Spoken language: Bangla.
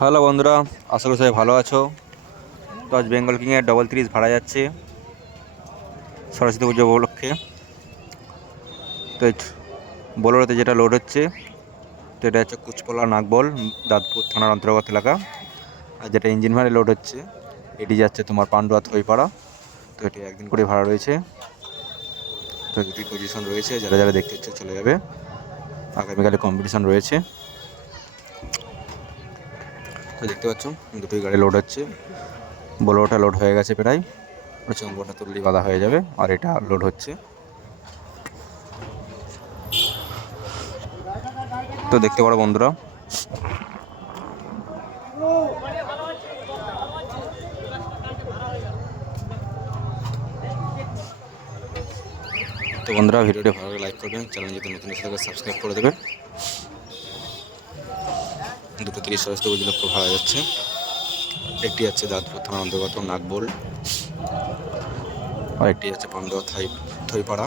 হ্যালো বন্ধুরা, আশা করি সবাই ভালো আছো। তো আজ বেঙ্গল কিংয়ের ডবল 30 ভাড়া যাচ্ছে সরস্বতী পুজো উপলক্ষে। তো এই বোলেরোতে যেটা লোড হচ্ছে, তো এটা হচ্ছে কুচপলা নাগবল, দাঁতপুর থানার অন্তর্গত এলাকা। আর যেটা ইঞ্জিন ভাড়ে লোড হচ্ছে, এটি যাচ্ছে তোমার পান্ডুয়া থইপাড়া। তো এটি একদিন করে ভাড়া রয়েছে। তো দুটি পজিশন রয়েছে, যারা যারা দেখতে ইচ্ছে চলে যাবে। আগামীকালে কম্পিটিশন রয়েছে। তো দেখতে পাচ্ছ দুটোই গাড়ি লোড হচ্ছে। বোলেরোটা লোড হয়ে গেছে প্রায়, চঙ্গোটা তুললি বাঁধা হয়ে যাবে, আর এটা লোড হচ্ছে। তো দেখতে পারো বন্ধুরা। তো বন্ধুরা, ভিডিওটি ভালো লাগে লাইক করবেন, চ্যানেল যদি নতুন এসে থাকে সাবস্ক্রাইব করে দেবেন। দুটো 30 সরস্বতী পুজো লক্ষ ভাড়া যাচ্ছে। একটি আছে দাঁতপুর থানার অন্তর্গত নাগবোল, আর একটি আছে পান্ডুয়া থইপাড়া।